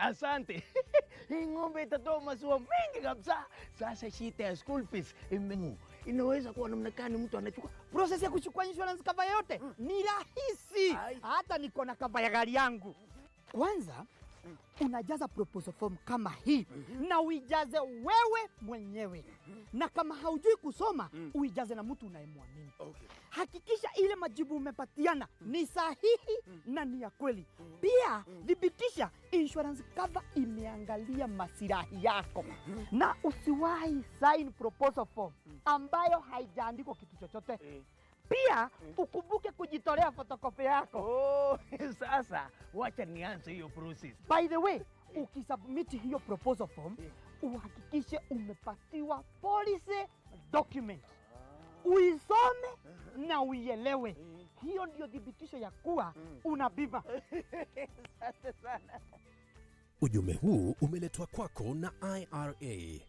asante. Hii ng'ombe itatoa maziwa mengi kabisa. Sasa shita ya school fees inaweza kuwa namna gani mtu anachukua? Process ya kuchukua insurance cover yote ni rahisi. Hata niko na cover ya gari yangu. Kwanza unajaza proposal form kama hii na uijaze wewe mwenyewe. Na kama haujui kusoma, uijaze na mtu unayemwamini. Hakikisha ile majibu umepatiana ni sahihi na ni ya kweli. Pia thibitisha insurance cover imeangalia maslahi yako. Na usiwahi sign proposal form ambayo haijaandikwa kitu chochote. Pia ukumbuke kujitolea photocopy yako. Sasa wacha nianze hiyo process. By the way, ukisubmit hiyo proposal form, uhakikishe umepatiwa policy document. Uisome na uielewe. Hiyo ndio thibitisho ya kuwa una bima. Asante sana. Ujumbe huu umeletwa kwako na IRA.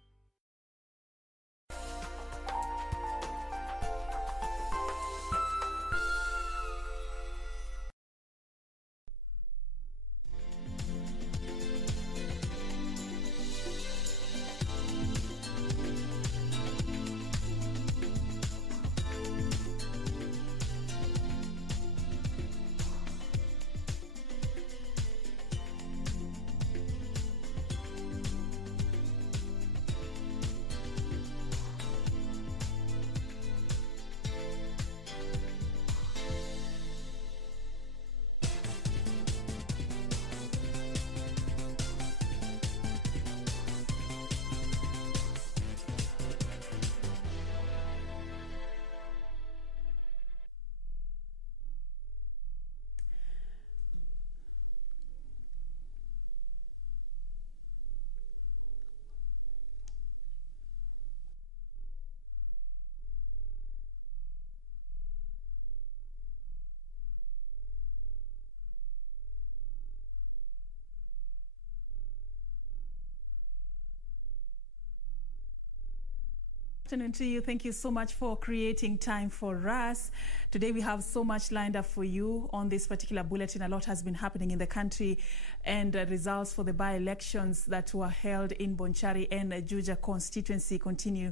Good afternoon to you. Thank you so much for creating time for us. Today we have so much lined up for you on this particular bulletin. A lot has been happening in the country, and results for the by-elections that were held in Bonchari and JUJA constituency continue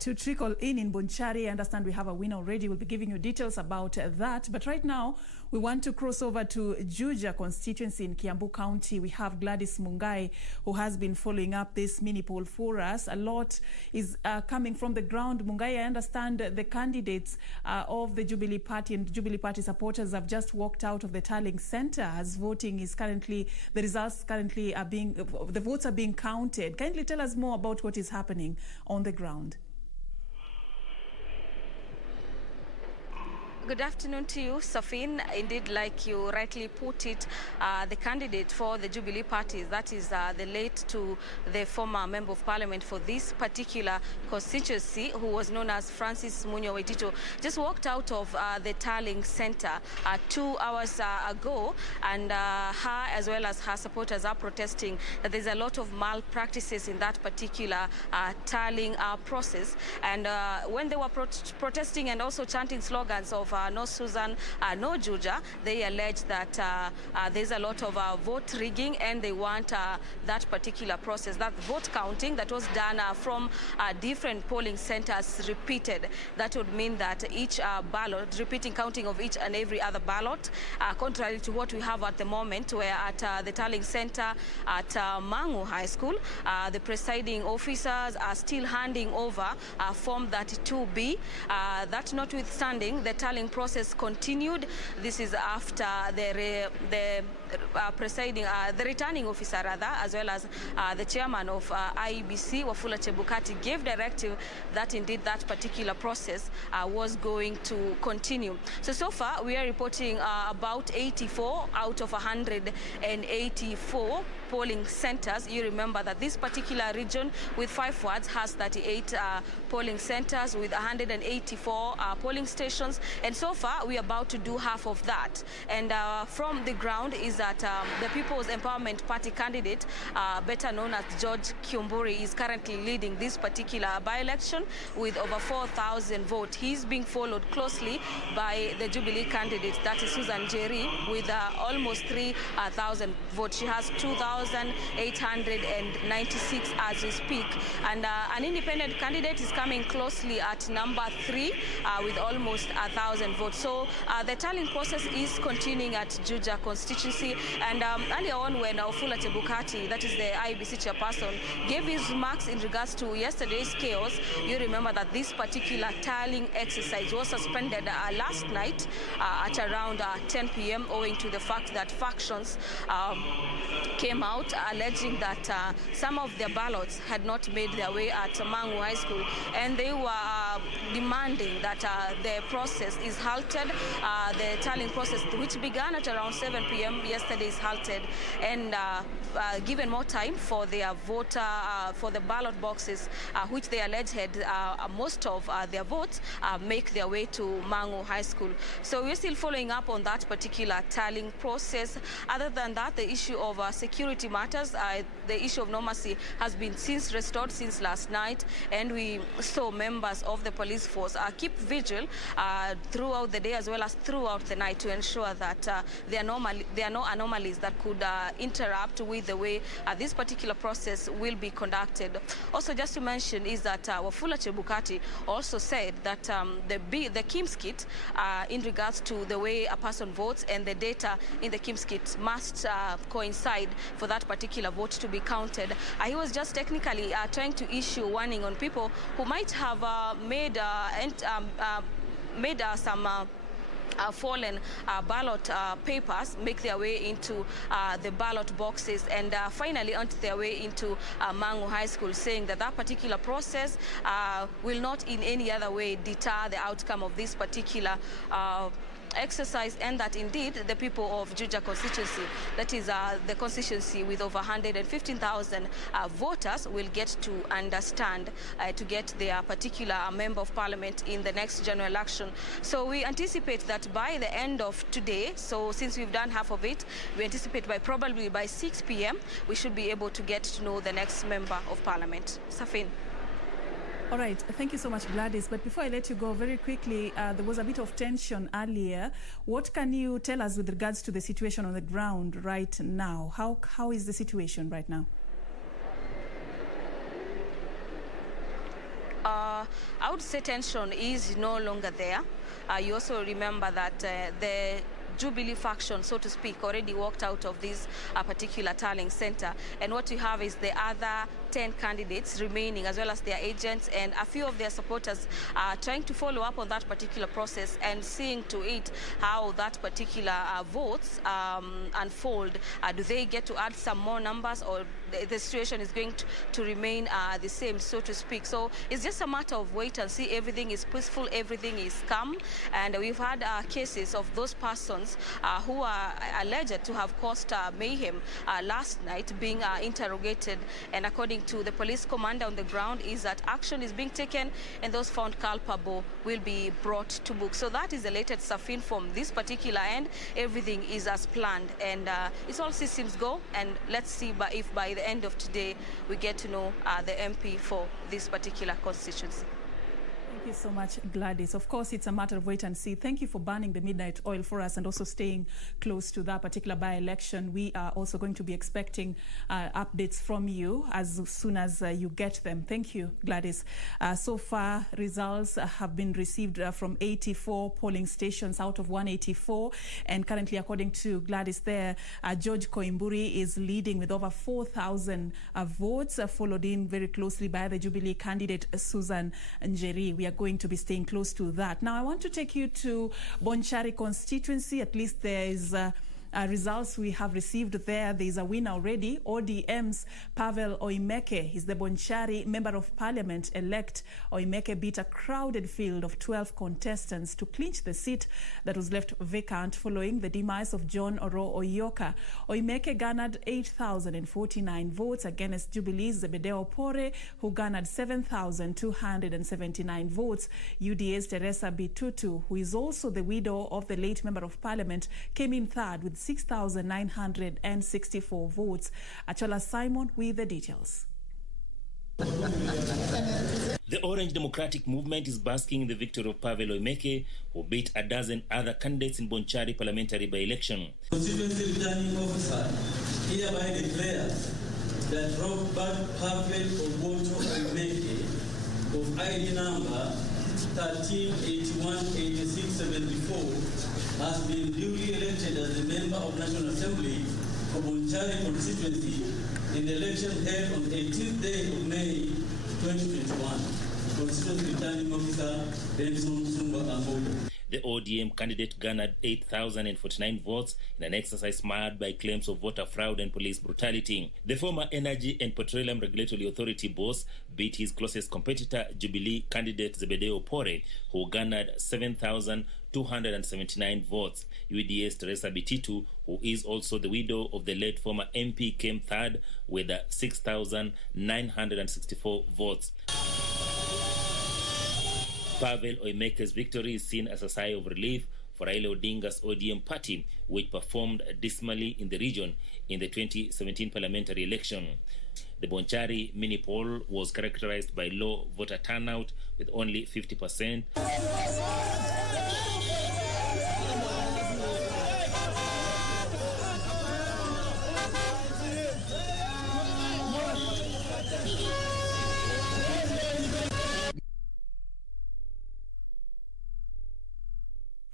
to trickle in Bonchari. I understand we have a winner already. We'll be giving you details about that. But right now, we want to cross over to JUJA constituency in Kiambu County. We have Gladys Mungai, who has been following up this mini poll for us. A lot is coming from the ground. Mungai, I understand the candidates of the Jubilee Party and Jubilee Party supporters have just walked out of the tallying center as voting is currently, the results currently are being, the votes are being counted. Kindly tell us more about what is happening on the ground. Good afternoon to you, Serfine. Indeed, like you rightly put it, the candidate for the Jubilee Party, that is the late to the former Member of Parliament for this particular constituency, who was known as Francis Munyo Waitito, just walked out of the tallying center 2 hours ago, and her as well as her supporters are protesting that there's a lot of malpractices in that particular tallying process. And when they were protesting and also chanting slogans of no Susan, no JUJA, they allege that there's a lot of vote rigging, and they want that particular process, that vote counting that was done from different polling centers repeated. That would mean that each ballot, repeating counting of each and every other ballot, contrary to what we have at the moment, where at the tallying center at Mangu High School, the presiding officers are still handing over Form 32B. That notwithstanding, the tallying process continued. This is after the returning officer rather, as well as the chairman of IEBC, Wafula Chebukati, gave directive that indeed that particular process was going to continue. So far we are reporting about 84 out of 184 polling centers. You remember that this particular region with 5 wards has 38 polling centers with 184 polling stations, and so far we are about to do half of that. And from the ground is that the People's Empowerment Party candidate, better known as George Kiumburi, is currently leading this particular by-election with over 4,000 votes. He's being followed closely by the Jubilee candidate, that is Susan Njeri, with almost 3,000 votes. She has 2,896 as we speak. And an independent candidate is coming closely at number 3 with almost 1,000 votes. So the tallying process is continuing at JUJA constituency. And earlier on, when Wafula Chebukati, that is the IBC chairperson, gave his remarks in regards to yesterday's chaos, you remember that this particular tallying exercise was suspended last night at around 10 p.m. owing to the fact that factions came out alleging that some of their ballots had not made their way at Mangu High School, and they were demanding that the process is halted. The tallying process, which began at around 7 p.m. yesterday, is halted, and given more time for their voter, for the ballot boxes, which they allege had most of their votes make their way to Mangu High School. So we're still following up on that particular tallying process. Other than that, the issue of security matters, the issue of normalcy has been since restored since last night, and we saw members of the police force keep vigil throughout the day as well as throughout the night to ensure that there are no anomalies that could interrupt with the way this particular process will be conducted. Also, just to mention is that Wafula Chebukati also said that the KIMS kit in regards to the way a person votes and the data in the KIMS kit must coincide for that particular vote to be counted. He was just technically trying to issue a warning on people who might have made some fallen ballot papers make their way into the ballot boxes and finally onto their way into Mangu High School, saying that that particular process will not in any other way deter the outcome of this particular exercise, and that indeed the people of JUJA constituency, that is the constituency with over 115,000 voters, will get to understand to get their particular member of parliament in the next general election. So we anticipate that by the end of today, so since we've done half of it, we anticipate probably by 6 p.m. we should be able to get to know the next member of parliament. Serfine. All right, thank you so much, Gladys. But before I let you go, very quickly, there was a bit of tension earlier. What can you tell us with regards to the situation on the ground right now? How is the situation right now? I would say tension is no longer there. You also remember that the Jubilee faction, so to speak, already walked out of this particular tallying center. And what you have is the other 10 candidates remaining, as well as their agents and a few of their supporters trying to follow up on that particular process and seeing to it how that particular votes unfold. Do they get to add some more numbers, or the situation is going to remain the same, so to speak? So it's just a matter of wait and see. Everything is peaceful, everything is calm, and we've had cases of those persons who are alleged to have caused mayhem last night being interrogated, and according to the police commander on the ground is that action is being taken and those found culpable will be brought to book. So that is the latest, Serfine, from this particular end. Everything is as planned, and it's all systems go, and let's see if by the end of today we get to know the MP for this particular constituency. Thank you so much, Gladys. Of course, it's a matter of wait and see. Thank you for burning the midnight oil for us and also staying close to that particular by-election. We are also going to be expecting updates from you as soon as you get them. Thank you, Gladys. So far, results have been received from 84 polling stations out of 184. And currently, according to Gladys there, George Koimburi is leading with over 4,000 votes, followed in very closely by the Jubilee candidate, Susan Njeri. We are going to be staying close to that. Now, I want to take you to BONCHARI constituency. At least there is results we have received there. There is a win already. ODM's Pavel Oimeke is the BONCHARI Member of Parliament elect. Oimeke beat a crowded field of 12 contestants to clinch the seat that was left vacant following the demise of John Oro Oyoka. Oimeke garnered 8,049 votes against Jubilee's Zebedeo Pore, who garnered 7,279 votes. UDA's Teresa Bitutu, who is also the widow of the late Member of Parliament, came in third with 6,964 votes. Achola Simon with the details. The Orange Democratic Movement is basking in the victory of Pavel Oimeke, who beat a dozen other candidates in Bonchari parliamentary by-election. Constituency returning officer hereby declares that Robert Pavel Oimeke of ID number 13818674 has been duly elected as a member of National Assembly for Bonchari constituency in the election held on the 18th day of May 2021. Constituency returning officer Benson Sumba Ambogo. The ODM candidate garnered 8,049 votes in an exercise marred by claims of voter fraud and police brutality. The former Energy and Petroleum Regulatory Authority boss beat his closest competitor, Jubilee candidate Zebedeo Pore, who garnered 7,279 votes. UDA's Teresa Bititu, who is also the widow of the late former MP, came third with 6,964 votes. Pavel Oimeke's victory is seen as a sigh of relief for Raila Odinga's ODM party, which performed dismally in the region in the 2017 parliamentary election. The Bonchari mini poll was characterized by low voter turnout with only 50%.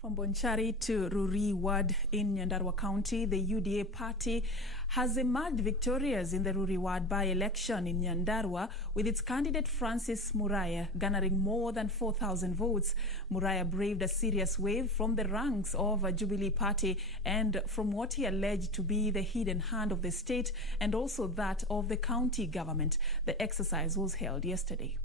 From Bonchari to Ruri Ward in Nyandarua County, the UDA party has emerged victorious in the Ruri Ward by-election in Nyandarua, with its candidate Francis Muraya garnering more than 4,000 votes. Muraya braved a serious wave from the ranks of a Jubilee party and from what he alleged to be the hidden hand of the state and also that of the county government. The exercise was held yesterday.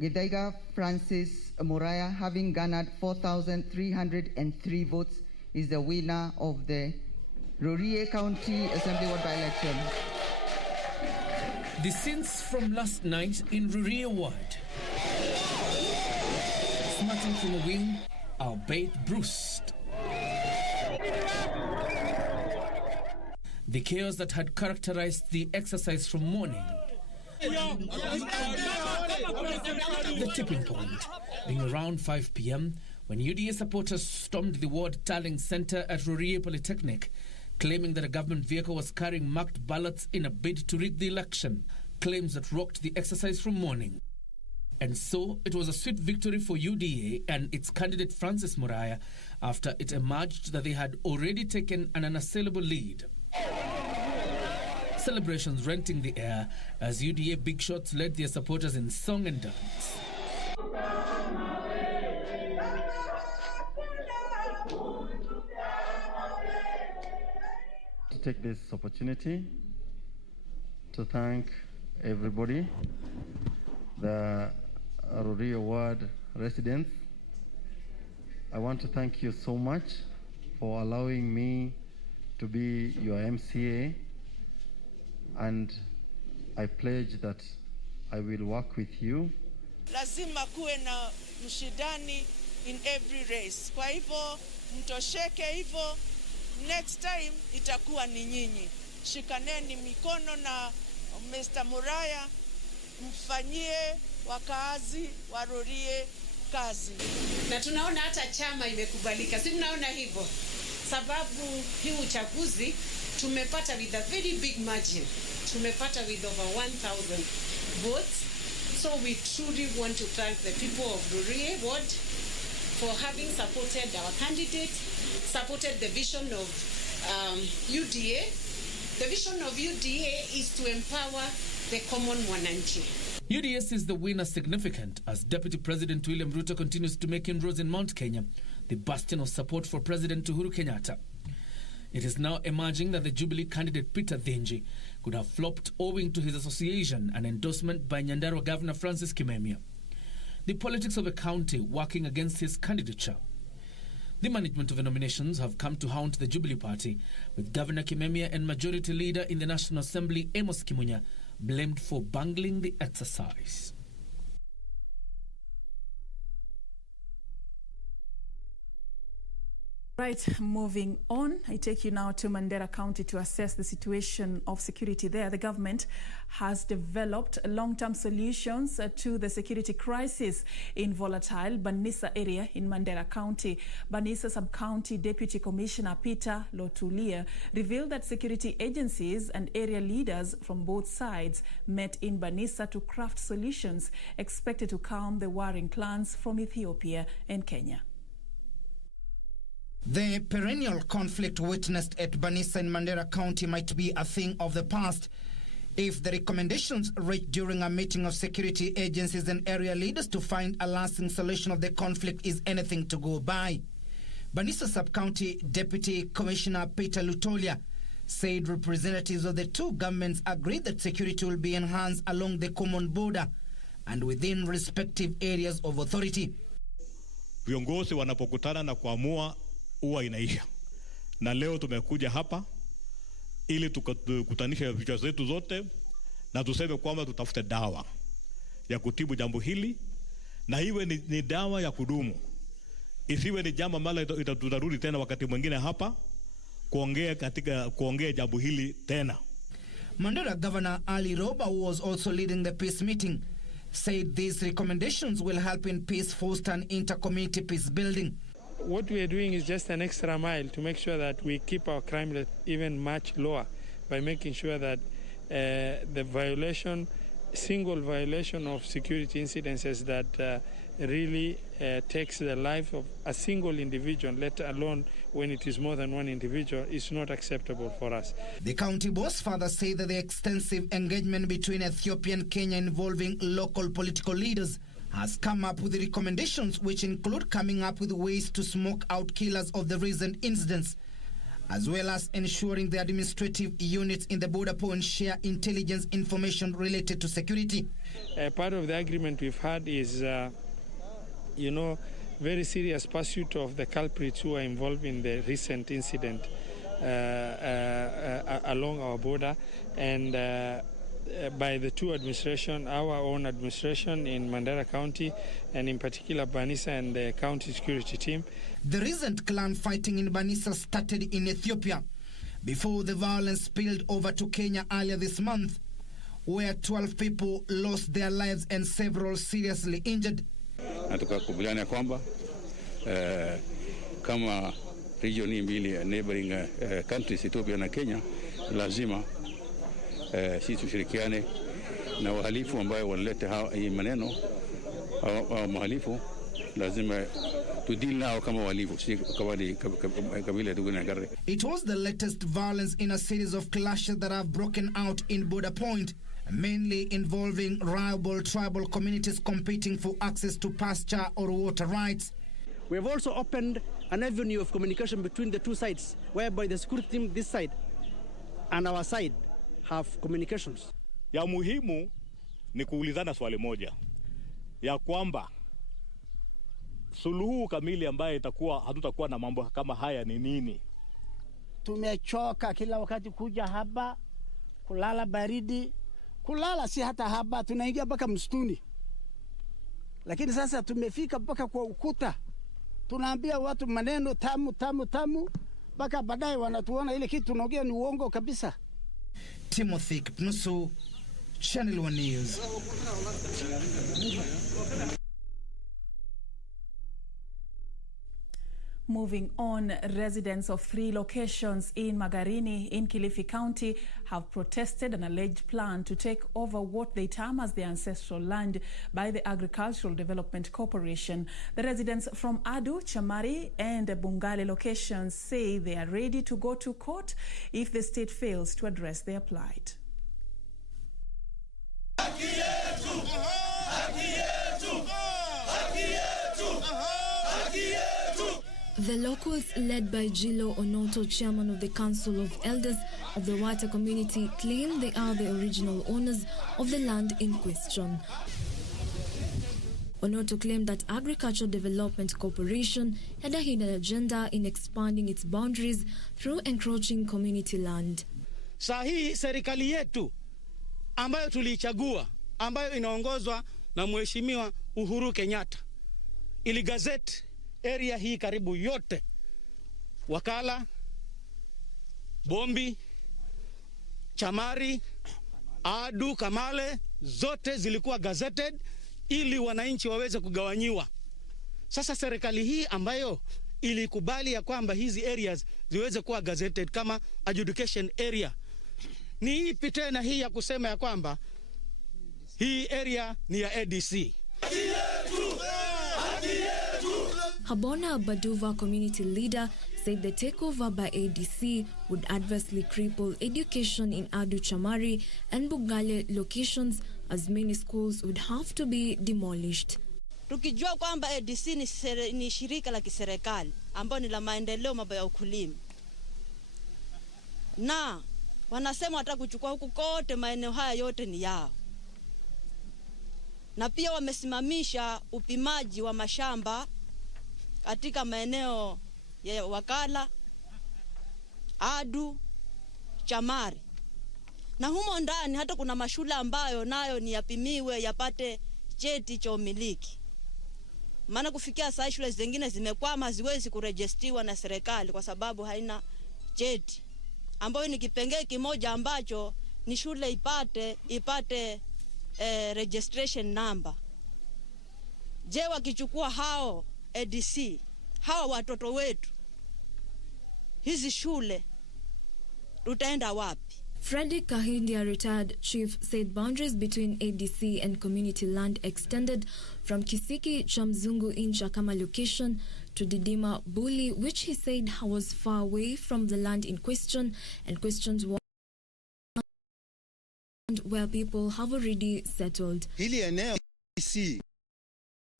Gidaiga Francis Muraya, having garnered 4,303 votes, is the winner of the Ruri County Assembly Ward by-election. The scenes from last night in Ruri Ward. Smarting from a wing, albeit bruised. The chaos that had characterized the exercise from morning. The tipping point being around 5 p.m. when UDA supporters stormed the ward tallying center at Ruri Polytechnic, claiming that a government vehicle was carrying marked ballots in a bid to rig the election, claims that rocked the exercise from morning. And so it was a sweet victory for UDA and its candidate Francis Muraya after it emerged that they had already taken an unassailable lead. Celebrations renting the air as UDA big shots led their supporters in song and dance. To take this opportunity to thank everybody, the Ruri Ward residents. I want to thank you so much for allowing me to be your MCA. And I pledge that I will work with you. Lazima kuwe na mshindani in every race. Kwa hivyo mtosheke hivyo, next time itakuwa ni nyinyi. Shikaneni mikono na Mr. Muraya, mfanyie wakaazi wa Ruri kazi. Na tunaona hata chama imekubalika. Si mnaona hivyo? Sababu hii uchaguzi tumepata with a very big margin. Tumepata with over 1,000 votes. So we truly want to thank the people of Ruri Ward for having supported our candidate, supported the vision of UDA. The vision of UDA is to empower the common mwananchi. UDA says the win is significant as Deputy President William Ruto continues to make inroads in Mount Kenya, the bastion of support for President Uhuru Kenyatta. It is now emerging that the Jubilee candidate Peter Thinji could have flopped owing to his association and endorsement by Nyandarua Governor Francis Kimemia. The politics of a county working against his candidature. The management of the nominations have come to haunt the Jubilee Party, with Governor Kimemia and Majority Leader in the National Assembly Amos Kimunya blamed for bungling the exercise. Right, moving on, I take you now to Mandera County to assess the situation of security there. The government has developed long-term solutions to the security crisis in volatile Banisa area in Mandera County. Banisa Sub-County Deputy Commissioner Peter Lotulia revealed that security agencies and area leaders from both sides met in Banisa to craft solutions expected to calm the warring clans from Ethiopia and Kenya. The perennial conflict witnessed at Banisa in Mandera County might be a thing of the past if the recommendations reached during a meeting of security agencies and area leaders to find a lasting solution of the conflict is anything to go by. Banisa Sub-County Deputy Commissioner Peter Lutolia said representatives of the two governments agreed that security will be enhanced along the common border and within respective areas of authority. Viongozi wanapokutana na kuamua huwa inaisha. Na leo tumekuja hapa ili tukutanisha vichwa zetu zote na tuseme kwamba tutafute dawa ya kutibu jambo hili, na iwe ni dawa ya kudumu. Isiwe ni jambo ambalo tutarudi tena wakati mwingine hapa kuongea jambo hili tena. Mandera Governor Ali Roba, who was also leading the peace meeting, said these recommendations will help in peace foster and inter-community peace building. What we are doing is just an extra mile to make sure that we keep our crime rate even much lower by making sure that the single violation of security incidences that really takes the life of a single individual, let alone when it is more than one individual, is not acceptable for us. The county boss further said that the extensive engagement between Ethiopia and Kenya involving local political leaders has come up with the recommendations which include coming up with ways to smoke out killers of the recent incidents, as well as ensuring the administrative units in the border points share intelligence information related to security. Part of the agreement we've had is, very serious pursuit of the culprits who are involved in the recent incident along our border, and by the two administrations, our own administration in Mandera County and in particular Banisa and the county security team. The recent clan fighting in Banisa started in Ethiopia before the violence spilled over to Kenya earlier this month, where 12 people lost their lives and several seriously injured. Na tukakubaliana kwamba kama region mbili neighboring countries Ethiopia na Kenya lazima sisi tushirikiane na wahalifu ambao wanaleta hii maneno au mahalifu, lazima tudili nao kama wahalifu, si kabila tugunagare. It was the latest violence in a series of clashes that have broken out in Border Point, mainly involving rival tribal communities competing for access to pasture or water rights. We have also opened an avenue of communication between the two sides, whereby the security team this side and our side have communications. Ya muhimu ni kuulizana swali moja, ya kwamba suluhu kamili ambaye hatutakuwa na mambo kama haya ni nini. Tumechoka kila wakati kuja hapa, kulala baridi, kulala si hata hapa, tunaingia mpaka msituni. Lakini sasa tumefika mpaka kwa ukuta. Tunaambia watu maneno tamu, mpaka baadaye wanatuona ile kitu tunaongea ni uongo kabisa. Timothy Kipnusu, Channel 1 News. Moving on, residents of 3 locations in Magarini in Kilifi County have protested an alleged plan to take over what they term as their ancestral land by the Agricultural Development Corporation. The residents from Adu, Chamari and Bungale locations say they are ready to go to court if the state fails to address their plight. The locals, led by Jilo Onoto, chairman of the Council of Elders of the Wata community, claim they are the original owners of the land in question. Onoto claimed that Agricultural Development Corporation had a hidden agenda in expanding its boundaries through encroaching community land. Sahi serikali yetu ambayo tulichagua, ambayo inaongozwa na Mheshimiwa Uhuru Kenyatta, ili gazette area hii karibu yote Wakala, Bombi, Chamari, Adu, Kamale, zote zilikuwa gazetted ili wananchi waweze kugawanyiwa. Sasa serikali hii ambayo ilikubali ya kwamba hizi areas ziweze kuwa gazetted kama adjudication area, ni ipi tena hii ya kusema ya kwamba hii area ni ya ADC? Habona Baduva community leader said the takeover by ADC would adversely cripple education in Adu Chamari and Bugale locations, as many schools would have to be demolished. Tukijua kwamba ADC ni shirika la kiserikali ambalo ni la maendeleo mambo ya ukulima, na wanasema wataka kuchukua huku kote, maeneo haya yote ni yao, na pia wamesimamisha upimaji wa mashamba katika maeneo ya Wakala, Adu, Chamari, na humo ndani hata kuna mashule ambayo nayo ni yapimiwe yapate cheti cha umiliki. Maana kufikia sasa shule zingine zimekwama, haziwezi kurejistiwa na serikali kwa sababu haina cheti, ambayo ni kipengele kimoja ambacho ni shule ipate registration number. Je, wakichukua hao ADC, hawa watoto wetu, hizi shule tutaenda wapi? Freddy Kahindi, a retired chief, said boundaries between ADC and community land extended from Kisiki Chamzungu in Chakama location to Didima Buli, which he said was far away from the land in question, and questions where people have already settled. Hili eneo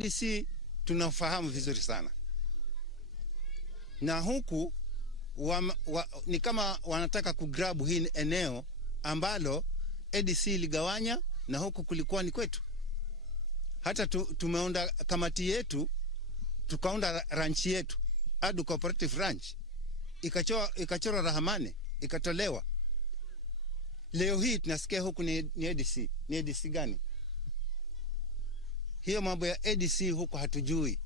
ADC tunafahamu vizuri sana, na huku ni kama wanataka kugrabu hii eneo ambalo ADC ligawanya, na huku kulikuwa ni kwetu. Hata tumeunda kamati yetu, tukaunda ranch yetu, Adu Cooperative Ranch, ikachorwa rahamane, ikatolewa. Leo hii tunasikia huku ni ADC. Ni ADC gani? Hiyo mambo ya ADC huku hatujui.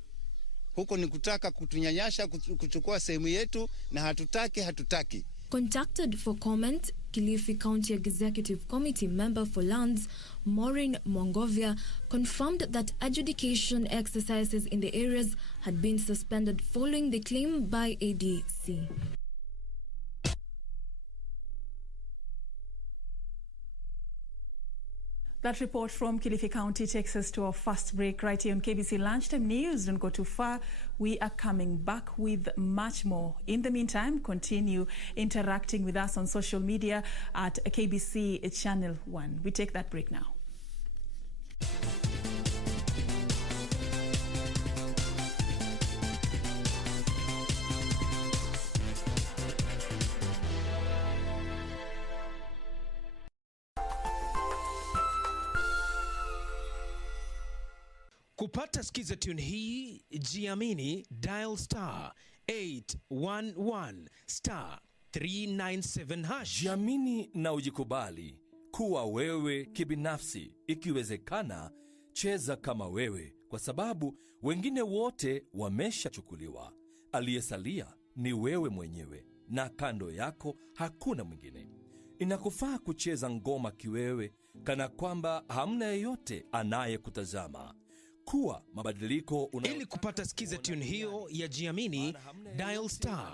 Huko ni kutaka kutunyanyasha, kuchukua sehemu yetu, na hatutaki. Contacted for comment, Kilifi County Executive Committee member for Lands, Maureen Mongovia, confirmed that adjudication exercises in the areas had been suspended following the claim by ADC. That report from Kilifi County takes us to our first break right here on KBC Lunchtime News. Don't go too far. We are coming back with much more. In the meantime, continue interacting with us on social media at KBC Channel 1. We take that break now. Kupata skiza tune hii, jiamini, dial star 811 star 397 hash. Jiamini na ujikubali kuwa wewe kibinafsi. Ikiwezekana, cheza kama wewe, kwa sababu wengine wote wameshachukuliwa. Aliyesalia ni wewe mwenyewe, na kando yako hakuna mwingine. Inakufaa kucheza ngoma kiwewe, kana kwamba hamna yeyote anayekutazama. Kuwa mabadiliko Ili kupata skiza tune hiyo ya jiamini, dial star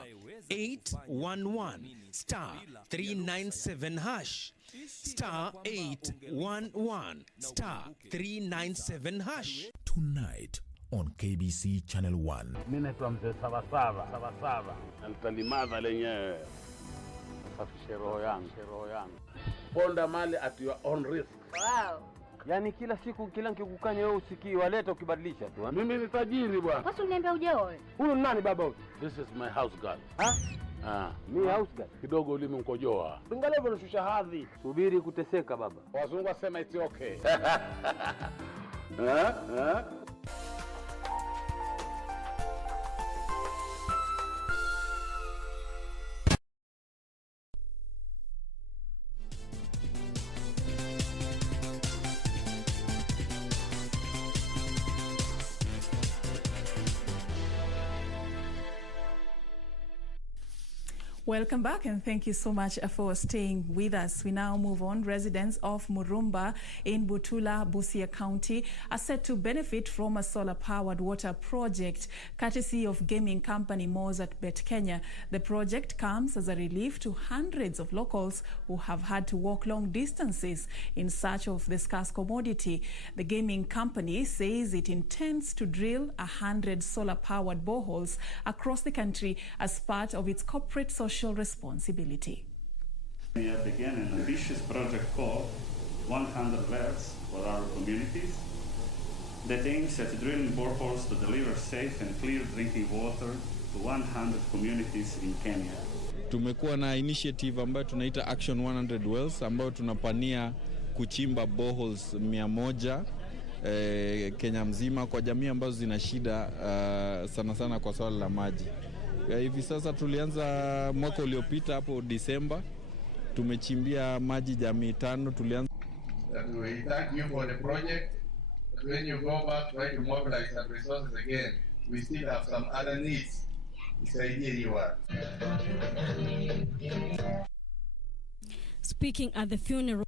811 star 397 hash. Star 811 star 397 hash. Tonight on KBC Channel 1. Mimi naitwa mzee Sabasaba. Na nitalimaza lenyewe. Safishe roho yangu. Ponda mali at your own risk. Wow. Yaani kila siku kila nikikukanya wewe usikii, waleta ukibadilisha tu. Mimi ni tajiri bwana. Sasa uniambia ujao wewe. Huyu nani baba huyu? This is my house girl. Mimi house girl. Kidogo ulimi mkojoa. Angalia hivyo unashusha hadhi. Subiri kuteseka baba. Wazungu wasema it's okay. Welcome back, and thank you so much for staying with us. We now move on. Residents of Murumba in Butula, Busia County are set to benefit from a solar-powered water project courtesy of gaming company Mozart Bet Kenya. The project comes as a relief to hundreds of locals who have had to walk long distances in search of the scarce commodity. The gaming company says it intends to drill 100 solar-powered boreholes across the country as part of its corporate social responsibility. We have begun an ambitious project called 100 wells for our communities that aims at drilling boreholes to deliver safe and clear drinking water to 100 communities in Kenya. Tumekuwa na initiative ambayo tunaita Action 100 Wells ambayo tunapania kuchimba boreholes 100 Kenya mzima kwa jamii ambazo zina shida sana sana kwa swala la maji. Hivi sasa tulianza mwaka uliopita hapo Disemba, tumechimbia maji jamii 5. Tulianza. We thank you for the project. But when you go back try to mobilize some resources again, we still have some other needs. Isaidie you are. Speaking at the funeral.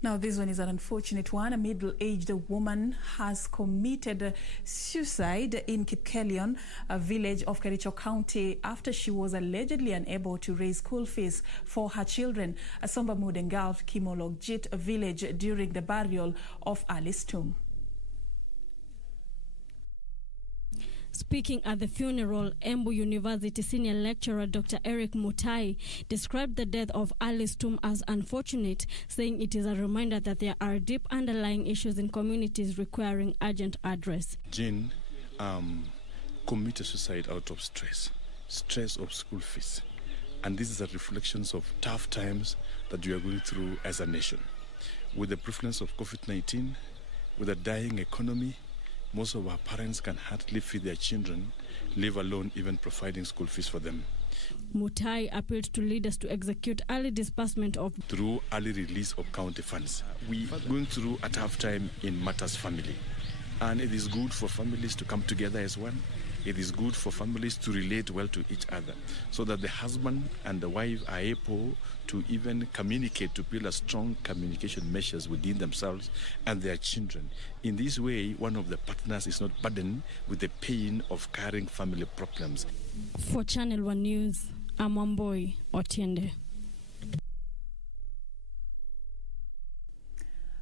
Now, this one is an unfortunate one. A middle-aged woman has committed suicide in Kipkelion, a village of Kericho County, after she was allegedly unable to raise school fees for her children. Asomba Mood engulfed Kimologjit village during the burial of Alice Tum. Speaking at the funeral, Embu University senior lecturer Dr. Eric Mutai described the death of Alice Tum as unfortunate, saying it is a reminder that there are deep underlying issues in communities requiring urgent address. Jane committed suicide out of stress of school fees. And this is a reflection of tough times that we are going through as a nation. With the prevalence of COVID-19, with a dying economy, most of our parents can hardly feed their children, leave alone even providing school fees for them. Mutai appealed to leaders to execute early disbursement of through early release of county funds. We are going through a tough time in matters family, and it is good for families to come together as one. It is good for families to relate well to each other, so that the husband and the wife are able to even communicate, to build a strong communication measures within themselves and their children. In this way, one of the partners is not burdened with the pain of carrying family problems. For Channel 1 News, I'm Wamboi Otiende.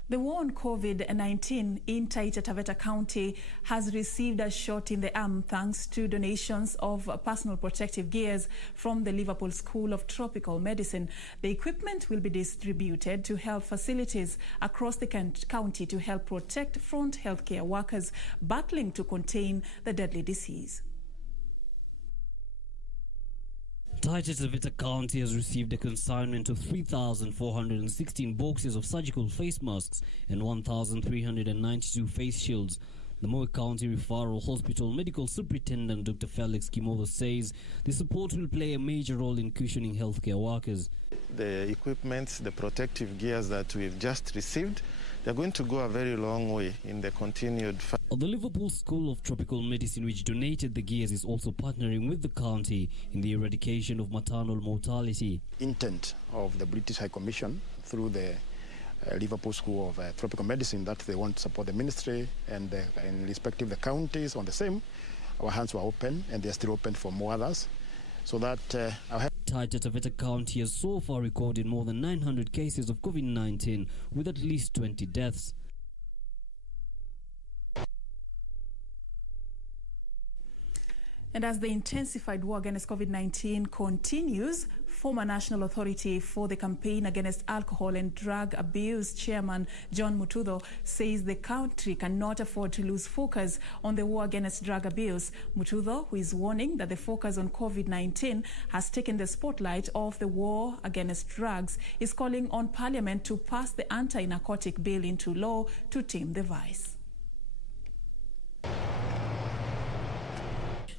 The war on COVID-19 in Taita Taveta County has received a shot in the arm thanks to donations of personal protective gears from the Liverpool School of Tropical Medicine. The equipment will be distributed to health facilities across the county to help protect front healthcare workers battling to contain the deadly disease. Taita Taveta County has received a consignment of 3,416 boxes of surgical face masks and 1,392 face shields. The Moi County Referral Hospital Medical Superintendent Dr. Felix Kimovo says the support will play a major role in cushioning healthcare workers. The equipment, the protective gears that we've just received, they're going to go a very long way in the continued fight. The Liverpool School of Tropical Medicine, which donated the gears, is also partnering with the county in the eradication of maternal mortality. Intent of the British High Commission through the Liverpool School of Tropical Medicine that they want to support the ministry and respective the counties on the same. Our hands were open and they're still open for more others. So that Taita Taveta County has so far recorded more than 900 cases of COVID-19 with at least 20 deaths. And as the intensified war against COVID-19 continues, former National Authority for the Campaign Against Alcohol and Drug Abuse Chairman John Mutudho says the country cannot afford to lose focus on the war against drug abuse. Mutudho, who is warning that the focus on COVID-19 has taken the spotlight off the war against drugs, is calling on Parliament to pass the anti-narcotic bill into law to tame the vice.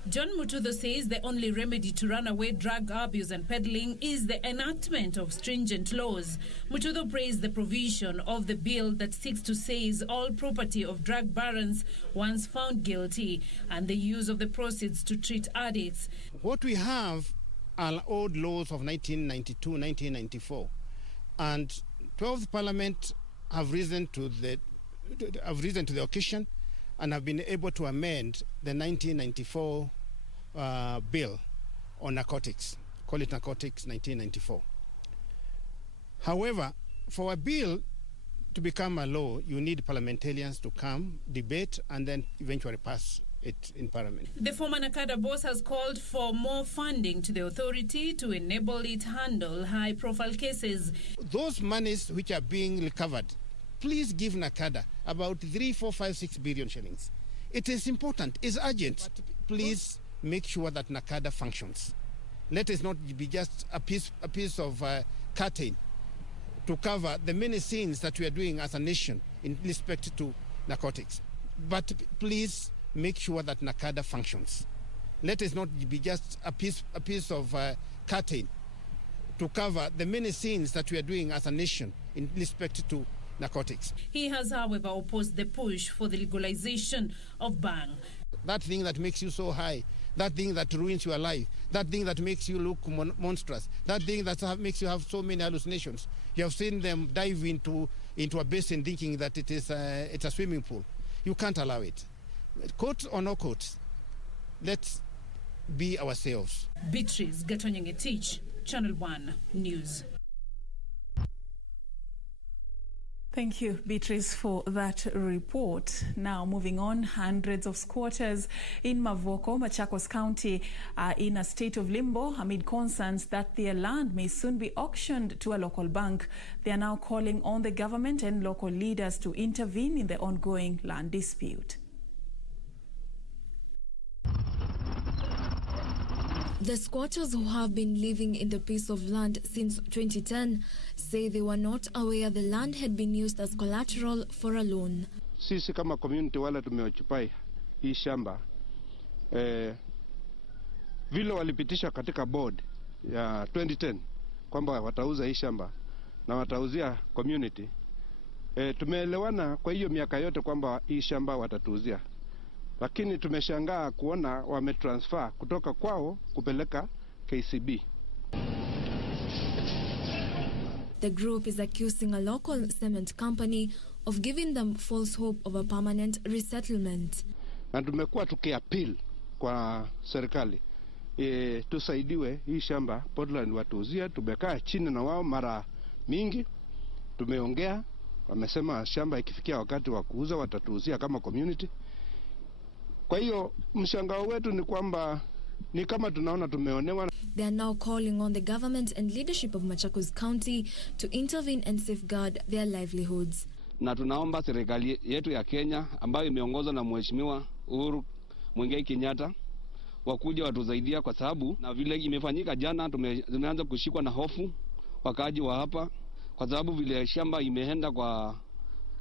John Mutudho says the only remedy to run away drug abuse and peddling is the enactment of stringent laws. Mutudho praised the provision of the bill that seeks to seize all property of drug barons once found guilty and the use of the proceeds to treat addicts. What we have are old laws of 1992, 1994, and 12th Parliament have risen to the occasion and have been able to amend the 1994 bill on narcotics, call it Narcotics 1994. However, for a bill to become a law, you need parliamentarians to come, debate, and then eventually pass it in Parliament. The former NACADA boss has called for more funding to the authority to enable it handle high-profile cases. Those monies which are being recovered, please give NACADA about 3, 4, 5, 6 billion shillings. It is important, it's urgent. Please make sure that NACADA functions. Let it not be just a piece of curtain to cover the many sins that we are doing as a nation in respect to narcotics. But please make sure that NACADA functions. Let it not be just a piece of curtain to cover the many sins that we are doing as a nation in respect to narcotics. He has, however, opposed the push for the legalization of bang. That thing that makes you so high, that thing that ruins your life, that thing that makes you look monstrous, that thing that makes you have so many hallucinations. You have seen them dive into a basin thinking that it's a swimming pool. You can't allow it. Court or no court, let's be ourselves. Beatrice Gatonyenge-Tich, Channel 1 News. Thank you, Beatrice, for that report. Now, moving on, hundreds of squatters in Mavoko, Machakos County, are in a state of limbo amid concerns that their land may soon be auctioned to a local bank. They are now calling on the government and local leaders to intervene in the ongoing land dispute. The squatters who have been living in the piece of land since 2010 say they were not aware the land had been used as collateral for a loan. Sisi kama community wale tumeoccupy hii shamba vile walipitisha katika board ya 2010 kwamba watauza hii shamba na watauzia community. Tumeelewana kwa hiyo miaka yote kwamba hii shamba watatuuzia. Lakini tumeshangaa kuona wametransfer kutoka kwao kupeleka KCB. The group is accusing a local cement company of giving them false hope of a permanent resettlement. Na tumekuwa tukiappeal kwa serikali tusaidiwe hii shamba Portland watuuzia. Tumekaa chini na wao mara mingi, tumeongea, wamesema shamba ikifikia wakati wa kuuza watatuuzia kama community. Kwa hiyo mshangao wetu ni kwamba ni kama tunaona tumeonewa. They are now calling on the government and leadership of Machakos County to intervene and safeguard their livelihoods. Na tunaomba serikali yetu ya Kenya ambayo imeongozwa na Mheshimiwa Uhuru Muigai Kenyatta wakuja watusaidia, kwa sababu na vile imefanyika jana tumeanza kushikwa na hofu wakaji wa hapa, kwa sababu vile shamba imeenda kwa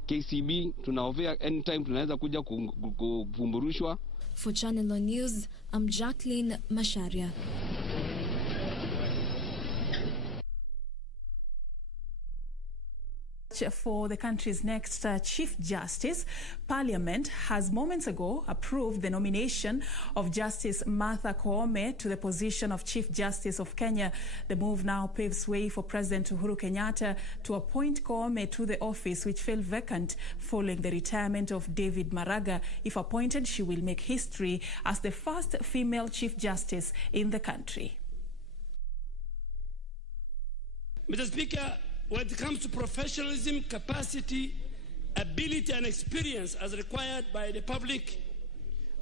KCB, tunahofia anytime tunaweza kuja kufumburushwa. For Channel 1 News, I'm Jacqueline Masharia. For the country's next Chief Justice, Parliament has moments ago approved the nomination of Justice Martha Koome to the position of Chief Justice of Kenya. The move now paves way for President Uhuru Kenyatta to appoint Koome to the office, which fell vacant following the retirement of David Maraga. If appointed, she will make history as the first female Chief Justice in the country. Mr. Speaker, when it comes to professionalism, capacity, ability and experience as required by the Public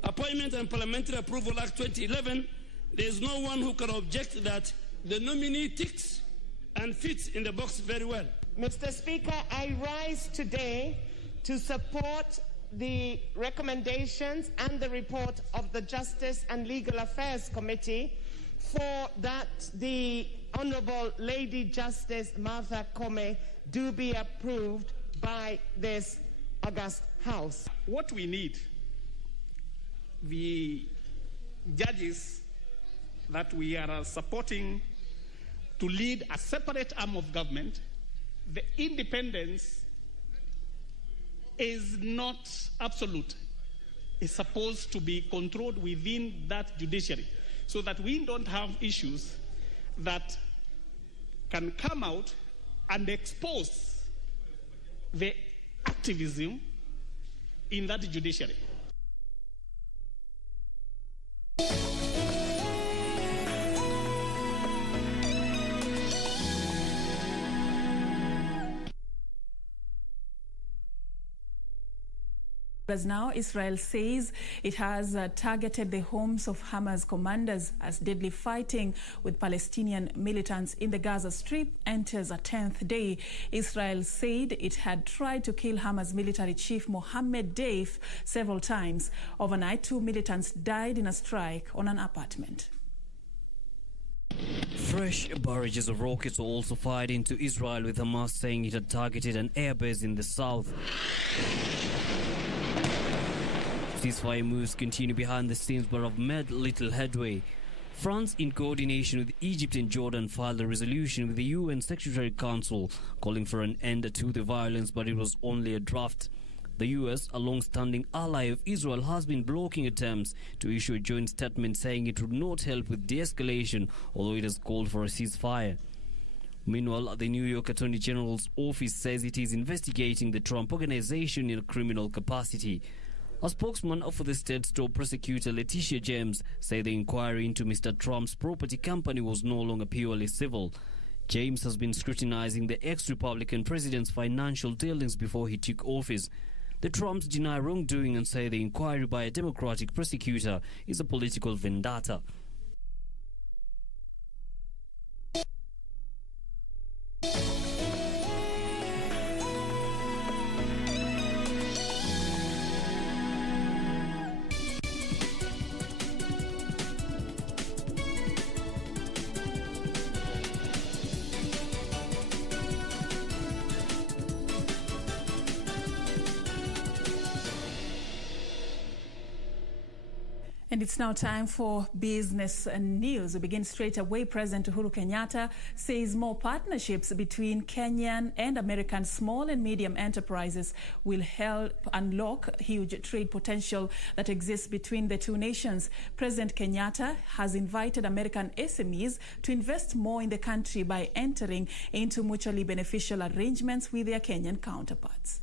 Appointment and Parliamentary Approval Act 2011, there is no one who can object that the nominee ticks and fits in the box very well. Mr. Speaker, I rise today to support the recommendations and the report of the Justice and Legal Affairs Committee for that the Honourable Lady Justice Martha Koome do be approved by this august House. What we need, the judges that we are supporting to lead a separate arm of government, the independence is not absolute. It's supposed to be controlled within that judiciary so that we don't have issues that can come out and expose the activism in that judiciary. As now, Israel says it has targeted the homes of Hamas commanders as deadly fighting with Palestinian militants in the Gaza Strip enters a 10th day. Israel said it had tried to kill Hamas military chief Mohammed Deif several times. Overnight, 2 militants died in a strike on an apartment. Fresh barrages of rockets were also fired into Israel, with Hamas saying it had targeted an airbase in the south. Ceasefire moves continue behind the scenes but have made little headway. France, in coordination with Egypt and Jordan, filed a resolution with the UN Secretary Council calling for an end to the violence, but it was only a draft. The US, a long-standing ally of Israel, has been blocking attempts to issue a joint statement saying it would not help with de-escalation, although it has called for a ceasefire. Meanwhile, the New York Attorney General's office says it is investigating the Trump Organization in a criminal capacity. A spokesman for the state's top prosecutor, Letitia James, said the inquiry into Mr. Trump's property company was no longer purely civil. James has been scrutinizing the ex-Republican president's financial dealings before he took office. The Trumps deny wrongdoing and say the inquiry by a Democratic prosecutor is a political vendetta. And it's now time for business news. We begin straight away. President Uhuru Kenyatta says more partnerships between Kenyan and American small and medium enterprises will help unlock huge trade potential that exists between the two nations. President Kenyatta has invited American SMEs to invest more in the country by entering into mutually beneficial arrangements with their Kenyan counterparts.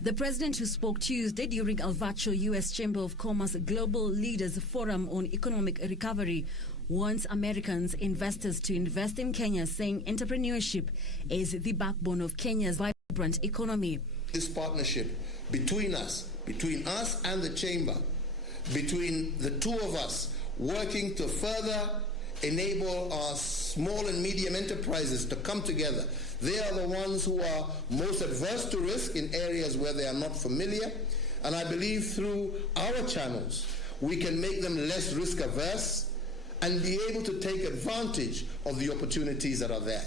The president, who spoke Tuesday during a virtual U.S. Chamber of Commerce Global Leaders Forum on Economic Recovery, wants Americans investors to invest in Kenya, saying entrepreneurship is the backbone of Kenya's vibrant economy. This partnership between us and the chamber, between the two of us, working to further enable our small and medium enterprises to come together. They are the ones who are most adverse to risk in areas where they are not familiar. And I believe through our channels, we can make them less risk averse and be able to take advantage of the opportunities that are there.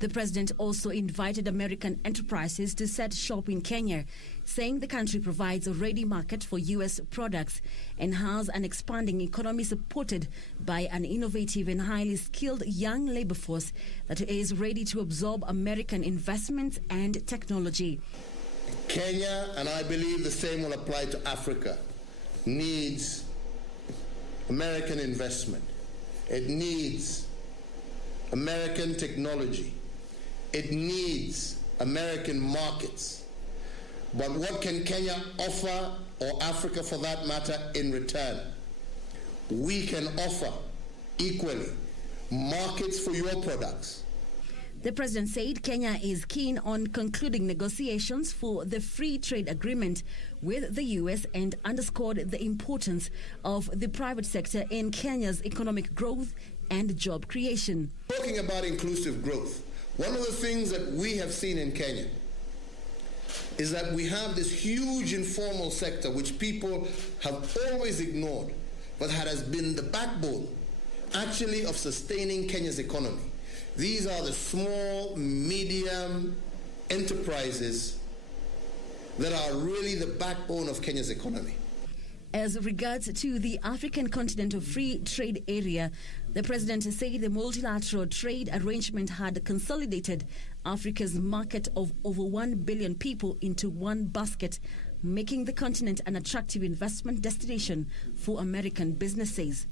The president also invited American enterprises to set shop in Kenya, saying the country provides a ready market for U.S. products and has an expanding economy supported by an innovative and highly skilled young labor force that is ready to absorb American investments and technology. Kenya, and I believe the same will apply to Africa, needs American investment. It needs American technology. It needs American markets. But what can Kenya offer, or Africa for that matter, in return? We can offer equally markets for your products. The president said Kenya is keen on concluding negotiations for the free trade agreement with the U.S. and underscored the importance of the private sector in Kenya's economic growth and job creation. Talking about inclusive growth, one of the things that we have seen in Kenya is that we have this huge informal sector which people have always ignored, but that has been the backbone actually of sustaining Kenya's economy. These are the small, medium enterprises that are really the backbone of Kenya's economy. As regards to the African Continental Free Trade Area, the president said the multilateral trade arrangement had consolidated Africa's market of over 1 billion people into one basket, making the continent an attractive investment destination for American businesses.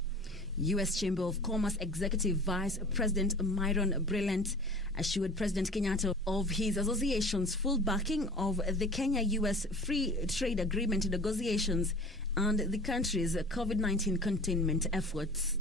U.S. Chamber of Commerce Executive Vice President Myron Brilliant assured President Kenyatta of his association's full backing of the Kenya-U.S. Free Trade Agreement negotiations and the country's COVID-19 containment efforts.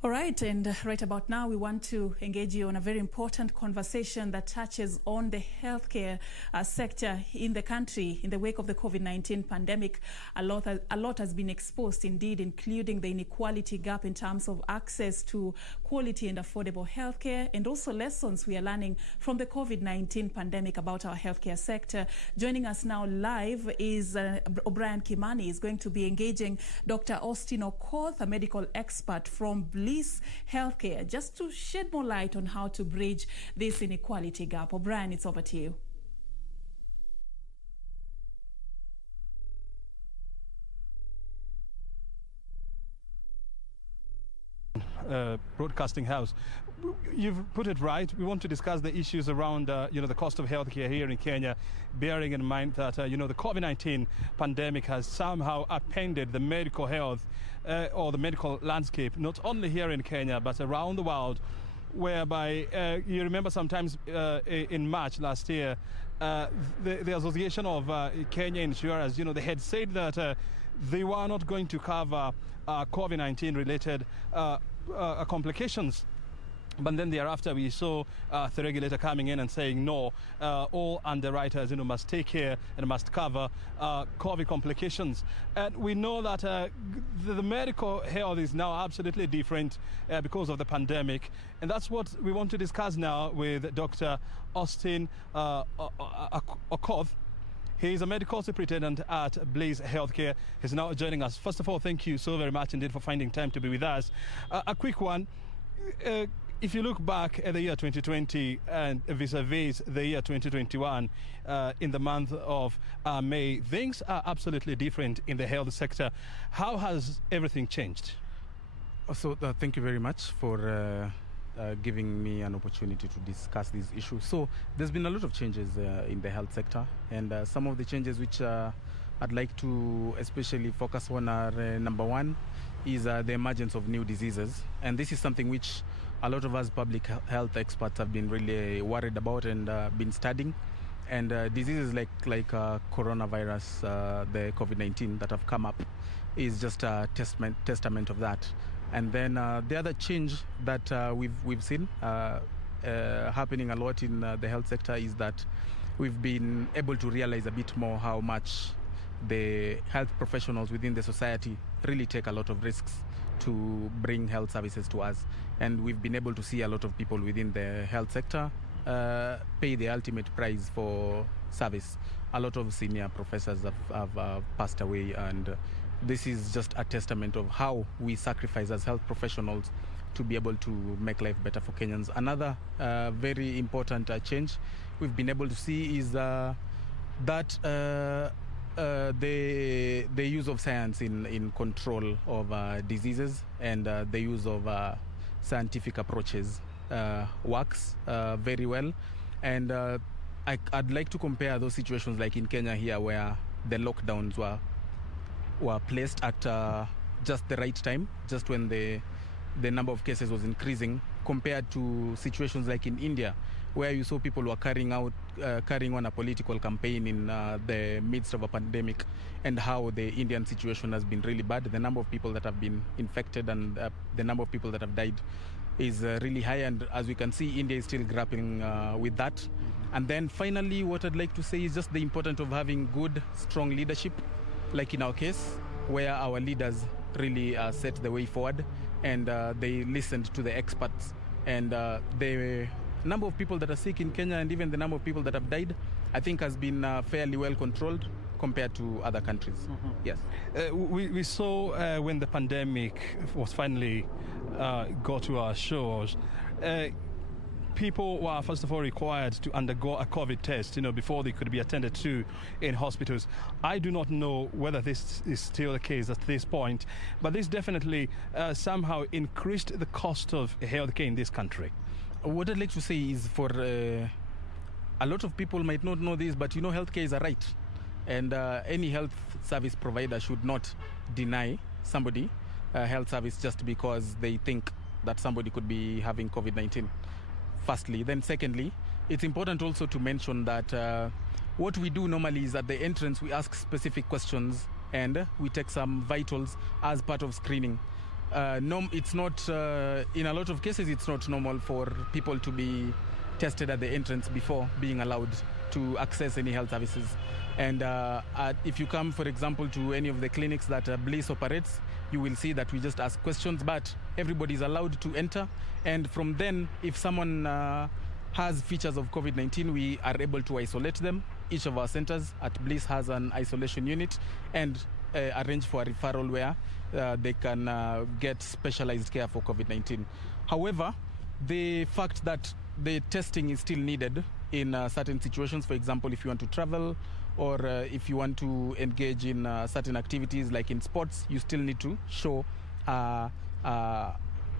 All right, and right about now, we want to engage you on a very important conversation that touches on the healthcare sector in the country. In the wake of the COVID-19 pandemic, a lot has been exposed, indeed, including the inequality gap in terms of access to quality and affordable healthcare, and also lessons we are learning from the COVID-19 pandemic about our healthcare sector. Joining us now live is O'Brien Kimani. Is going to be engaging Dr. Austin Okoth, a medical expert from Healthcare, just to shed more light on how to bridge this inequality gap. O'Brien, it's over to you. Broadcasting house. You've put it right. We want to discuss the issues around, the cost of healthcare here in Kenya, bearing in mind that, the COVID-19 pandemic has somehow upended the medical health or the medical landscape, not only here in Kenya, but around the world, whereby you remember sometimes in March last year, the Association of Kenya Insurers, they had said that they were not going to cover COVID-19 related complications. But then thereafter, we saw the regulator coming in and saying, no, all underwriters, must take care and must cover COVID complications. And we know that the medical health is now absolutely different because of the pandemic. And that's what we want to discuss now with Dr. Austin Okoth. He is a medical superintendent at Blaze Healthcare. He's now joining us. First of all, thank you so very much indeed for finding time to be with us. A quick one. If you look back at the year 2020 and vis-a-vis the year 2021, in the month of May, things are absolutely different in the health sector. How has everything changed? So thank you very much for giving me an opportunity to discuss these issues. So there's been a lot of changes in the health sector, and some of the changes which I'd like to especially focus on are number one is the emergence of new diseases, and this is something which a lot of us public health experts have been really worried about and been studying. And diseases like coronavirus, the COVID-19 that have come up is just a testament of that. And then the other change that we've seen happening a lot in the health sector is that we've been able to realize a bit more how much the health professionals within the society really take a lot of risks to bring health services to us. And we've been able to see a lot of people within the health sector pay the ultimate price for service. A lot of senior professors have passed away, and this is just a testament of how we sacrifice as health professionals to be able to make life better for Kenyans. Another very important change we've been able to see is that the use of science in control of diseases and the use of scientific approaches works very well. And I'd like to compare those situations like in Kenya here, where the lockdowns were placed at just the right time, just when the number of cases was increasing, compared to situations like in India, where you saw people were carrying on a political campaign in the midst of a pandemic, and how the Indian situation has been really bad. The number of people that have been infected and the number of people that have died is really high, and as we can see, India is still grappling with that. Mm-hmm. And then finally, what I'd like to say is just the importance of having good, strong leadership, like in our case, where our leaders really set the way forward, and they listened to the experts, and the number of people that are sick in Kenya and even the number of people that have died, I think has been fairly well controlled compared to other countries. Mm-hmm. Yes. We saw when the pandemic was finally got to our shores, people were first of all required to undergo a COVID test, before they could be attended to in hospitals. I do not know whether this is still the case at this point, but this definitely somehow increased the cost of healthcare in this country. What I'd like to say is for a lot of people might not know this, but healthcare is a right. And any health service provider should not deny somebody health service just because they think that somebody could be having COVID-19, firstly. Then secondly, it's important also to mention that what we do normally is at the entrance, we ask specific questions and we take some vitals as part of screening. It's not, in a lot of cases, it's not normal for people to be tested at the entrance before being allowed to access any health services. And if you come, for example, to any of the clinics that Bliss operates, you will see that we just ask questions, but everybody is allowed to enter. And from then, if someone has features of COVID-19, we are able to isolate them. Each of our centers at Bliss has an isolation unit and arrange for a referral where they can get specialized care for COVID-19. However, the fact that the testing is still needed in certain situations, for example, if you want to travel or if you want to engage in certain activities like in sports, you still need to show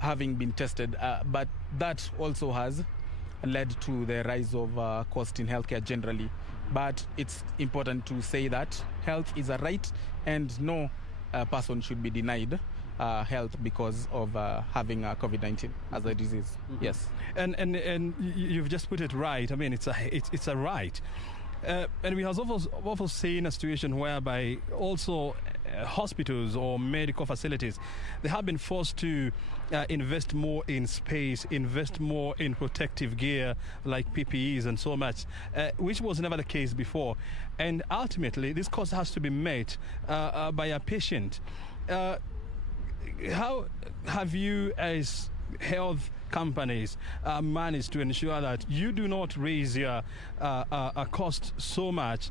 having been tested. But that also has led to the rise of cost in healthcare generally. But it's important to say that health is a right and no person should be denied health because of having COVID-19 as a disease. Mm-hmm. Yes. And you've just put it right. I mean, it's a right. And we have also seen a situation whereby also hospitals or medical facilities, they have been forced to invest more in space, invest more in protective gear like PPEs and so much, which was never the case before. And ultimately, this cost has to be met by a patient. How have you as health companies managed to ensure that you do not raise your cost so much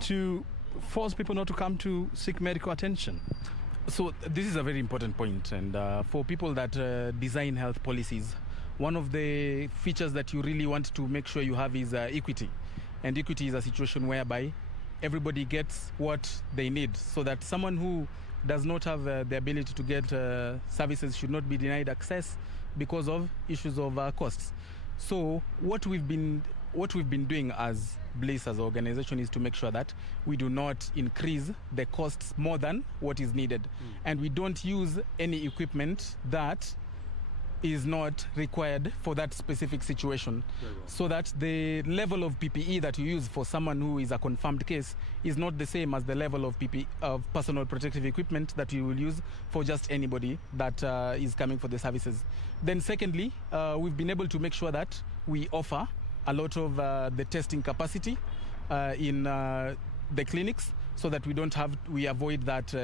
to force people not to come to seek medical attention? So this is a very important point, and for people that design health policies, one of the features that you really want to make sure you have is equity. And equity is a situation whereby everybody gets what they need, so that someone who does not have the ability to get services should not be denied access because of issues of costs. So what we've been doing as Bliss as an organization is to make sure that we do not increase the costs more than what is needed. And we don't use any equipment that is not required for that specific situation, so that the level of PPE that you use for someone who is a confirmed case is not the same as the level of personal protective equipment that you will use for just anybody that is coming for the services. Then secondly, we've been able to make sure that we offer a lot of the testing capacity in the clinics, so that we avoid that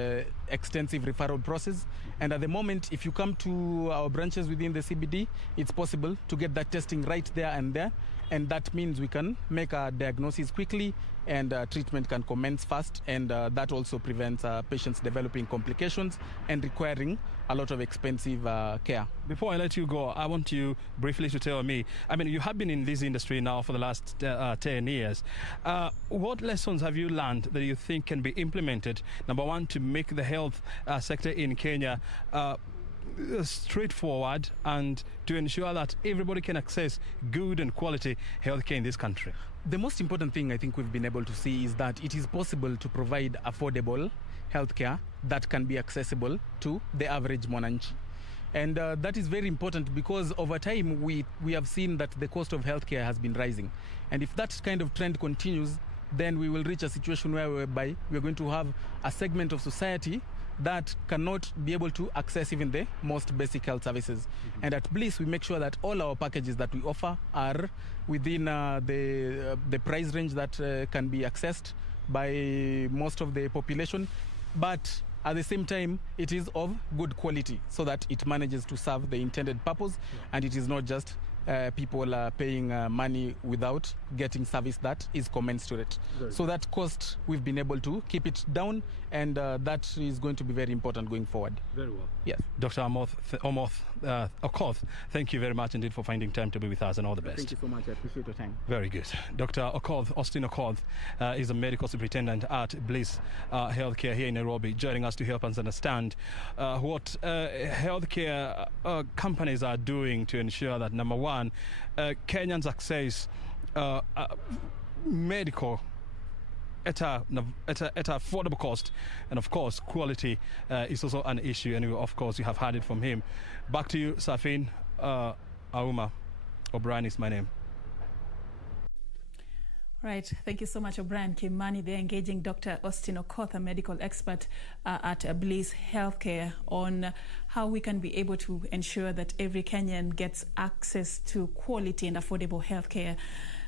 extensive referral process. And at the moment, if you come to our branches within the CBD, it's possible to get that testing right there and there. And that means we can make a diagnosis quickly and treatment can commence fast. And that also prevents patients developing complications and requiring a lot of expensive care. Before I let you go, I want you briefly to tell me, I mean, you have been in this industry now for the last 10 years. What lessons have you learned that you think can be implemented, number one, to make the health sector in Kenya straightforward and to ensure that everybody can access good and quality healthcare in this country? The most important thing I think we've been able to see is that it is possible to provide affordable healthcare that can be accessible to the average mwananchi. And that is very important because over time we have seen that the cost of healthcare has been rising. And if that kind of trend continues, then we will reach a situation whereby we're going to have a segment of society that cannot be able to access even the most basic health services. Mm-hmm. And at Bliss, we make sure that all our packages that we offer are within the price range that can be accessed by most of the population. But at the same time, it is of good quality so that it manages to serve the intended purpose, and it is not just people paying money without getting service that is commensurate. So that cost, we've been able to keep it down, and that is going to be very important going forward. Very well. Yes. Dr. Okoth, thank you very much indeed for finding time to be with us, and all the best. Thank you so much. I appreciate your time. Very good. Dr. Okoth, Austin Okoth, is a medical superintendent at Bliss Healthcare here in Nairobi, joining us to help us understand what healthcare companies are doing to ensure that, number one, Kenyans access medical at a affordable cost, and of course quality is also an issue, and of course you have heard it from him. Back to you, Serfine Ouma. O'Brien is my name. Right, thank you so much, O'Brien Kimani. They're engaging Dr. Austin Okoth, a medical expert at Bliss Healthcare, on how we can be able to ensure that every Kenyan gets access to quality and affordable healthcare.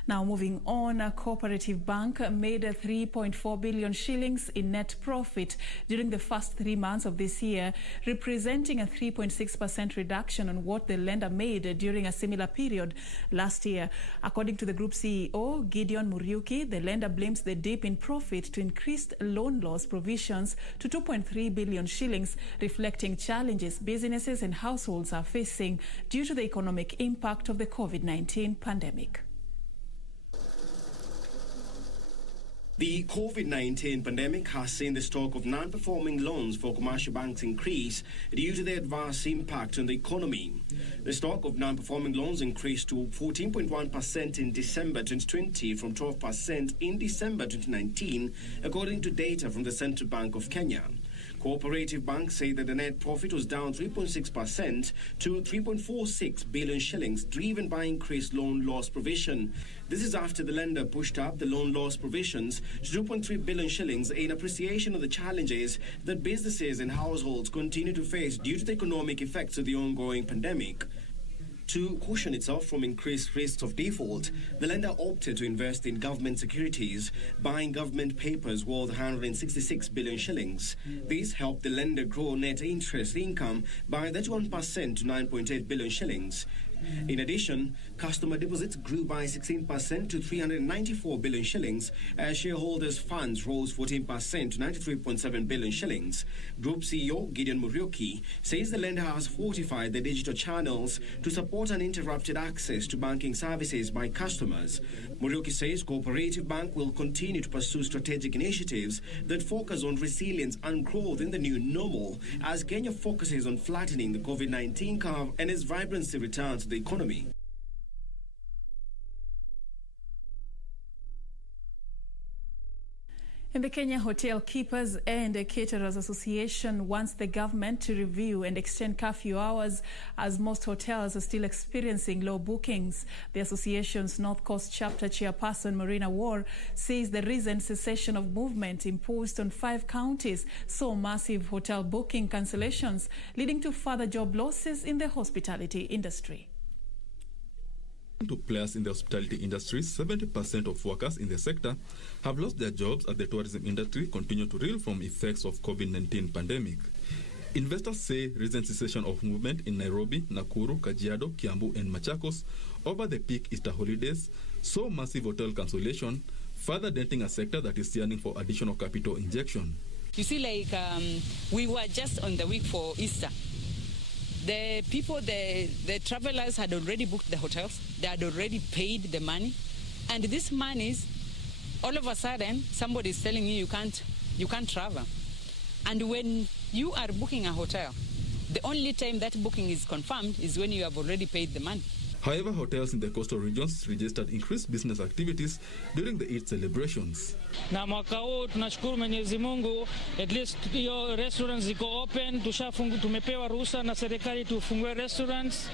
Now, moving on, a Cooperative Bank made 3.4 billion shillings in net profit during the first 3 months of this year, representing a 3.6% reduction on what the lender made during a similar period last year. According to the group CEO, Gideon Muriuki, the lender blames the dip in profit to increased loan loss provisions to 2.3 billion shillings, reflecting challenges businesses and households are facing due to the economic impact of the COVID-19 pandemic. The COVID-19 pandemic has seen the stock of non-performing loans for commercial banks increase due to the adverse impact on the economy. The stock of non-performing loans increased to 14.1% in December 2020 from 12% in December 2019, according to data from the Central Bank of Kenya. Cooperative Bank say that the net profit was down 3.6% to 3.46 billion shillings, driven by increased loan loss provision. This is after the lender pushed up the loan loss provisions to 2.3 billion shillings in appreciation of the challenges that businesses and households continue to face due to the economic effects of the ongoing pandemic. To cushion itself from increased risks of default, the lender opted to invest in government securities, buying government papers worth 166 billion shillings. This helped the lender grow net interest income by 31% to 9.8 billion shillings. In addition, customer deposits grew by 16% to 394 billion shillings as shareholders' funds rose 14% to 93.7 billion shillings. Group CEO Gideon Muriuki says the lender has fortified the digital channels to support uninterrupted access to banking services by customers. Muriuki says Cooperative Bank will continue to pursue strategic initiatives that focus on resilience and growth in the new normal as Kenya focuses on flattening the COVID-19 curve and its vibrancy returns to the economy. And the Kenya Hotel Keepers and Caterers Association wants the government to review and extend curfew hours as most hotels are still experiencing low bookings. The association's North Coast chapter chairperson Marina War says the recent cessation of movement imposed on 5 counties saw massive hotel booking cancellations, leading to further job losses in the hospitality industry. To players in the hospitality industry, 70% of workers in the sector have lost their jobs as the tourism industry continue to reel from effects of COVID-19 pandemic. Investors say recent cessation of movement in Nairobi, Nakuru, Kajiado, Kiambu and Machakos over the peak Easter holidays saw massive hotel cancellation, further denting a sector that is yearning for additional capital injection. You see, like we were just on the week for Easter. The people, the travelers had already booked the hotels. They had already paid the money. And this money is, all of a sudden, somebody is telling you you can't travel. And when you are booking a hotel, the only time that booking is confirmed is when you have already paid the money. However, hotels in the coastal regions registered increased business activities during the Eid celebrations. Na mwaka huu tunashukuru Mwenyezi Mungu, at least hiyo restaurants ziko open, tumepewa ruhusa na serikali tufungue restaurants.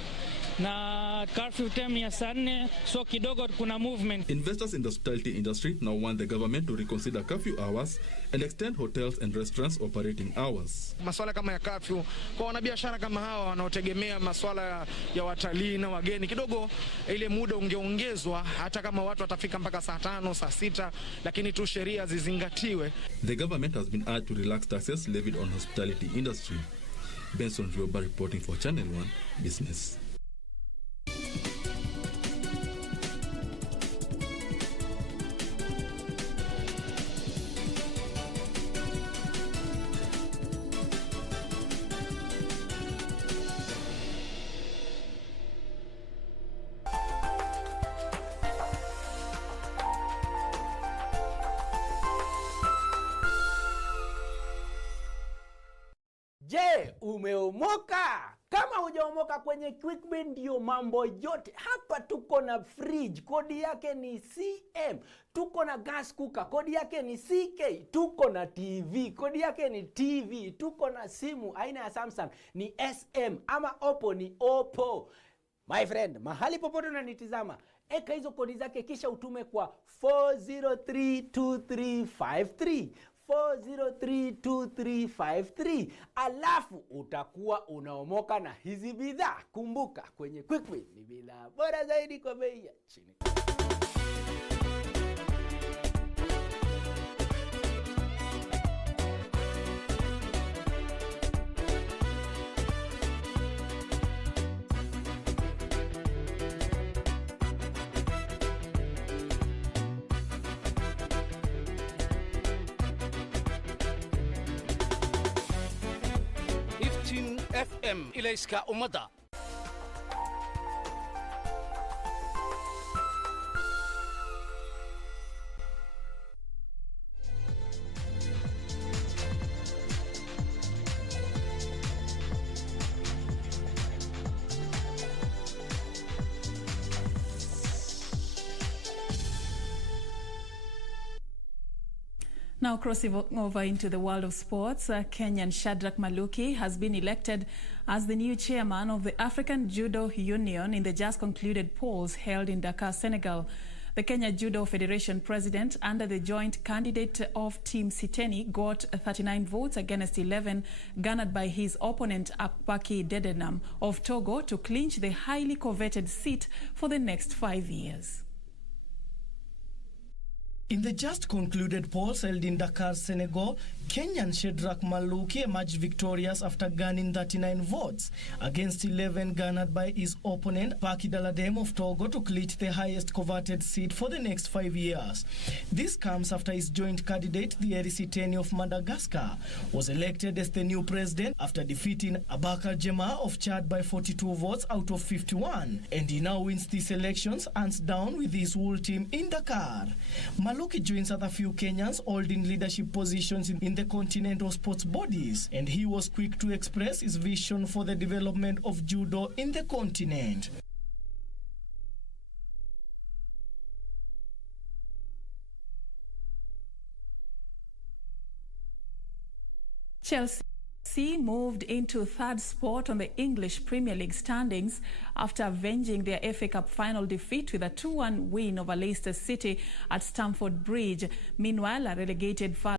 Na curfew time ya saa 4, so kidogo kuna movement. Investors in the hospitality industry now want the government to reconsider curfew hours and extend hotels and restaurants operating hours. Masuala kama ya curfew kwa wanabiashara kama hawa wanaotegemea masuala ya watalii na wageni, kidogo ile muda ungeongezwa hata kama watu watafika mpaka saa 5, saa 6, lakini tu sheria zizingatiwe. The government has been urged to relax taxes levied on hospitality industry. Benson Rioba reporting for Channel 1 Business. Je, umeomoka? Kama hujaomoka kwenye QuickBin ndio mambo yote. Hapa tuko na fridge, kodi yake ni CM. Tuko na gas cooker, kodi yake ni CK. Tuko na TV, kodi yake ni TV. Tuko na simu aina ya Samsung ni SM ama Oppo ni Oppo. My friend, mahali popote unanitizama, eka hizo kodi zake kisha utume kwa 4032353. 4032353, alafu utakuwa unaomoka na hizi bidhaa. Kumbuka, kwenye QuickBin ni bidhaa bora zaidi kwa bei ya chini. FM ilayska umada. Now crossing over into the world of sports, Kenyan Shadrack Maluki has been elected as the new chairman of the African Judo Union in the just concluded polls held in Dakar, Senegal. The Kenya Judo Federation president, under the joint candidate of Team Siteni, got 39 votes against 11 garnered by his opponent Akpaki Dedenam of Togo to clinch the highly coveted seat for the next 5 years. In the just concluded polls held in Dakar, Senegal, Kenyan Shadrack Maluki emerged victorious after garnering 39 votes against 11 garnered by his opponent Paki Daladem of Togo to clinch the highest coveted seat for the next 5 years. This comes after his joint candidate, the Erisiteni of Madagascar, was elected as the new president after defeating Abakar Jema of Chad by 42 votes out of 51, and he now wins these elections hands down with his whole team in Dakar. Maluki joins other few Kenyans holding leadership positions in the continental sports bodies, and he was quick to express his vision for the development of judo in the continent. Chelsea moved into third spot on the English Premier League standings after avenging their FA Cup final defeat with a 2-1 win over Leicester City at Stamford Bridge. Meanwhile, a relegated